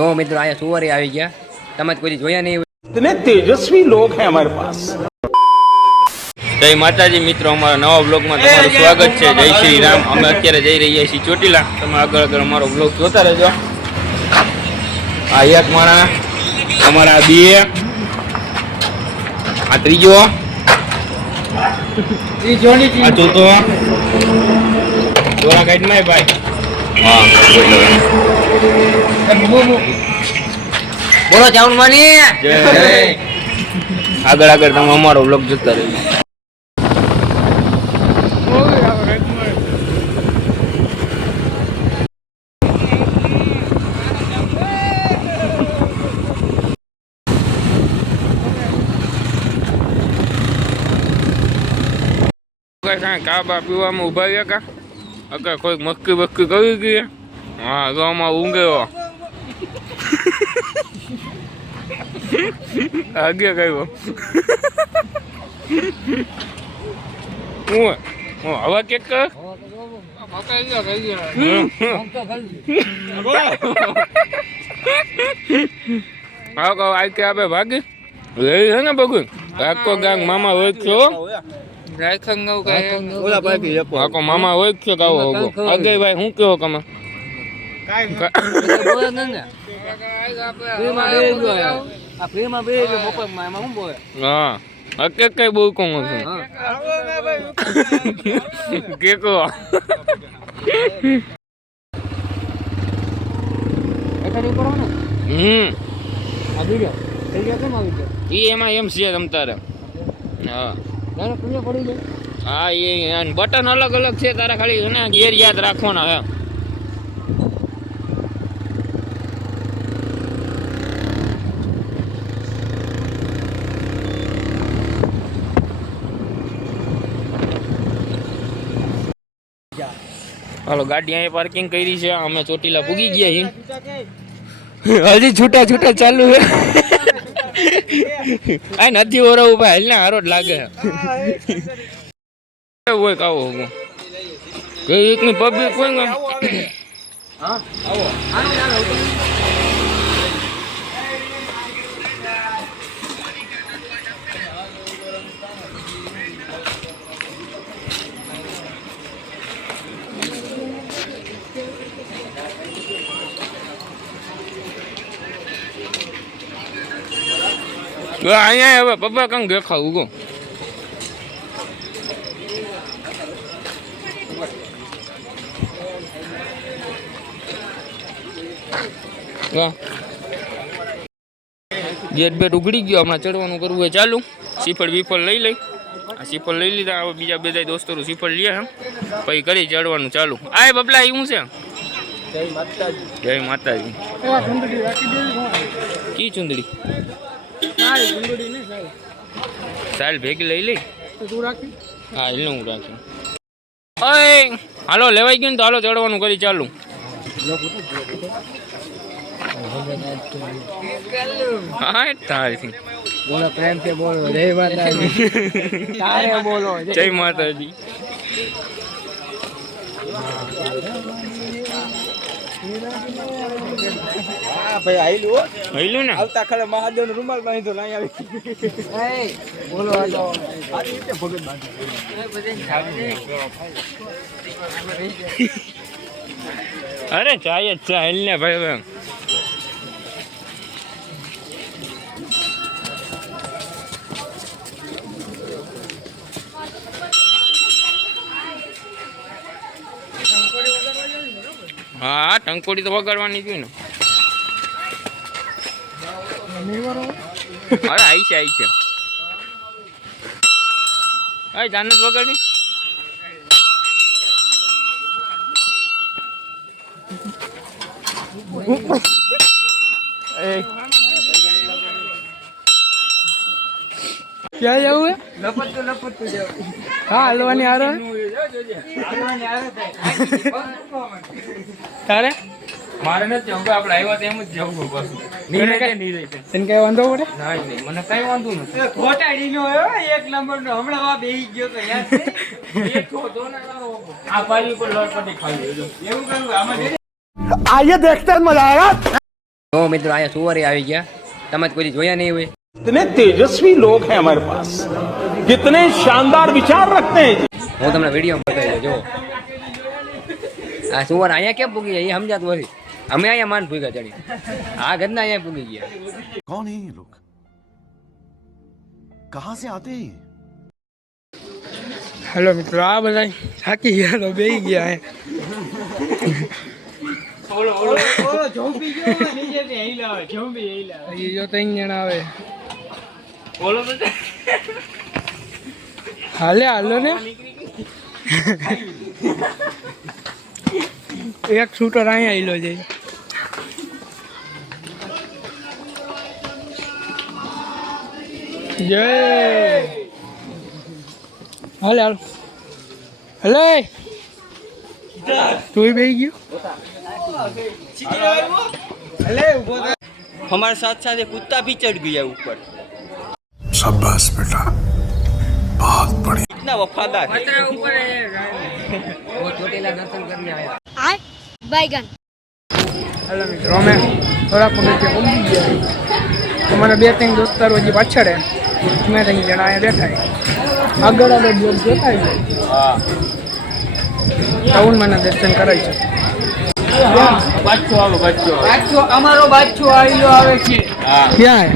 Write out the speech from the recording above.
તો મિત્રો અહીંયા સુવારી આવી ગયા. તમે કોઈ જોયા નહીં. ઇતને તેજસ્વી લોક હે અમારે પાસ જય માતાજી મિત્રો અમારા નવા બ્લોગમાં તમારું સ્વાગત છે. જય શ્રી રામ. અમે અત્યારે જઈ રહ્યા છીએ ચોટીલા. તમે આગળ આગળ અમારો બ્લોગ જોતા રહેજો. આ એક માણા અમારા બે. આ ત્રીજો. આ ચોથો. ચોરા કાઢ ભાઈ. માં ભાઈ હા બોલો ચાવણ માની? જય. આગળ આગળ તમે અમારો બ્લોગ જોતા રહેજો કાંઈ કાબા પીવામાં ઊભા ગયા કા? 아까 거기 먹그 먹그 거기 아 이거 아마 웅겨요 아기야 가이고 우와 어 아와 깨까 막가야 가이야 막가 갈리 아가 아이게 아베 바기 레이 하나 버군 아까 강 마마 왜죠 બગું આખો કાય આખો મામા હોય. કે કાવો હોગો અગે ભાઈ હું કેવો તમે? હા. અકે કઈ બહુ કોણ છું કેકો. હમ. ઈ એમાં એમ છે તમ તારે. હા. હા એ બટન અલગ અલગ છે તારે ખાલી એને ગેર યાદ રાખવાના હે હાલો ગાડી અહીંયા પાર્કિંગ કરી છે અમે ચોટીલા પૂગી ગયા છીએ હજી છૂટા છૂટા ચાલુ છે આ નથી ઓરવું ભાઈ હાલ ને હારો જ લાગે. હોય કાવો હું. કે એકની પબ્લિક હોય ને તો અહીંયા હવે પપ્પા કંઈક દેખાવું ઉગો ગેટ બેટ ઉઘડી ગયો હમણાં ચડવાનું કરવું હોય ચાલુ. સીફળ બીફળ લઈ લઈ. આ સીફળ લઈ લીધા હવે બીજા બધા દોસ્તો સીફળ લે એમ. પછી કરી ચડવાનું ચાલુ. આય બબલા એવું છે? જય માતાજી. કી ચુંદડી સાલ ભેગી લઈ લઈ. હા એટલે હું રાખી. ઓય હાલો લેવાઈ ગયું ને તો હાલો ચડવાનું કરી ચાલુ. હા તારથી. જય માતાજી. હઈલું ને? આવતા ખરે મહાદેવ નો રૂમાલ બાંધો લાઈ આવી. અરે ચાય જ હેલ ને ભાઈ ભાઈ. ટંકોડી તો વગાડવાની જોઈએ ને. અરે આઈ છે આઈ છે. અરે જાનત વગાડી ક્યાં જવું હે? હા હલવાની હારો તારે મારે નથી હવે આપણે આવ્યા તો એમ જ જવું બસ તને કઈ- નહીં રહી તને કઈ વાંધો પડે ના નહીં મને કઈ વાંધો નથી ખોટાડી નો એક નંબર નો હમણાં માં બેહી ગયો તો યાદ છે? આ પાલી પર લોટ પટી ખાવી એવું કરવું આમાં आइए देखते हैं मजा आएगा જો મિત્રો અહીંયા સુવરી આવી ગયા તમે તો કોઈ દી જોયા નહીં હોય कितने तेजस्वी लोग हैं हमारे पास कितने शानदार विचार रखते हैं હું તમને વીડિયો બતાવી દઉં જો આ સુવર અહીંયા કેમ પૂગી ગયા એ સમજાતું નથી. અમે અહીંયા માન ભૂગ્યા ચડી. આ ઘરના અહીંયા પૂગી ગયા. કોણ હે એ કહા સે આતે હેલો મિત્રો આ બધા થાકી ગયા તો બેહી ગયા ઓલો ઓલો ત્રણ જણા આવે. હાલે હાલો ને. એક શૂટર અહીંયા હિલો છે જય હાલે હાલ હલે તું બેહી ગયો हमारे साथ साथ एक कुत्ता भी चढ़ गया ऊपर शाबाश बेटा बहुत बढ़िया इतना वफादार है દર્શન બે ત્રણ દોસ્તારો હજી પાછળ હે જણા અહીંયા બેઠા આગળ આગળ બ્લોક જોતા દર્શન કરાય છે. અમારો બાચ્યો આવેલો આવે છે. ક્યાં